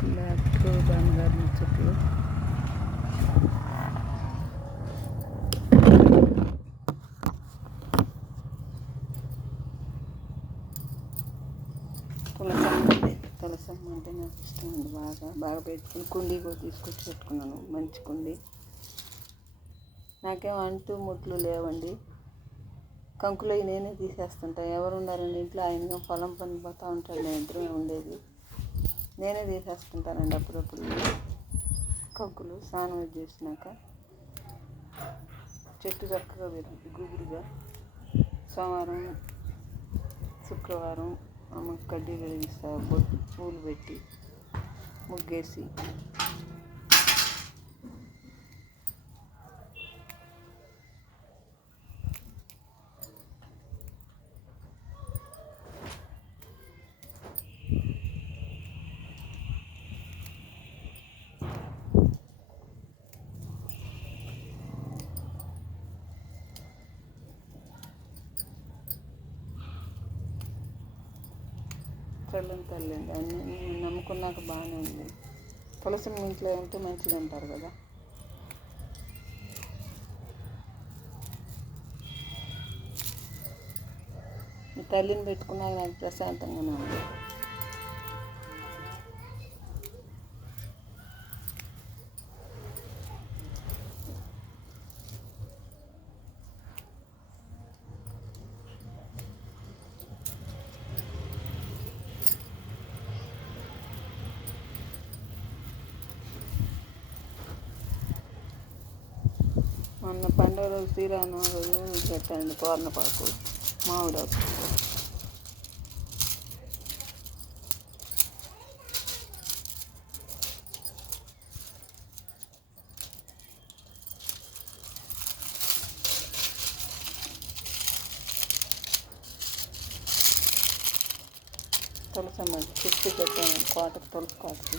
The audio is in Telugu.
బ్లాక్ బ్యాక్ చెట్లు ముచ్చట్లు తులసమ్మ అంటే నాకు ఇష్టం అండి బాగా బాగా పెట్టుకుని కుండీ కూడా తీసుకొచ్చి పెట్టుకున్నాను మంచి కుండీ నాకేం అంటూ ముట్లు లేవండి. కంకులు అవి నేనే తీసేస్తుంటా. ఎవరు ఉన్నారండి ఇంట్లో? ఆయన పొలం పని పోతూ ఉంటాడు. నేను ఇద్దరమే ఉండేది. నేనే తీసేసుకుంటానండి అప్పుడప్పుడు. కంకులు స్నానం చేసినాక చెట్టు చక్కగా పెరిగింది గుబురుగా సోమవారం శుక్రవారం అమ్మకి కడ్డీ వెలిగిస్తా బొట్టు పూలు పెట్టి ముగ్గేసి చల్లని తల్లి అండి. అన్ని నమ్ముకున్నాక బాగానే ఉంది. తులసి మీ ఇంట్లో ఉంటే మంచిది అంటారు కదా. తల్లిని పెట్టుకున్నాక నాకు ప్రశాంతంగానే ఉంది. మొన్న పండుగ రోజు శ్రీరామ రోజు పెట్టండి కోర్నపాకు మామిడాకు. తులసమ్మ చుట్టూ పెట్టాను కోటకు తులసి కోటకి.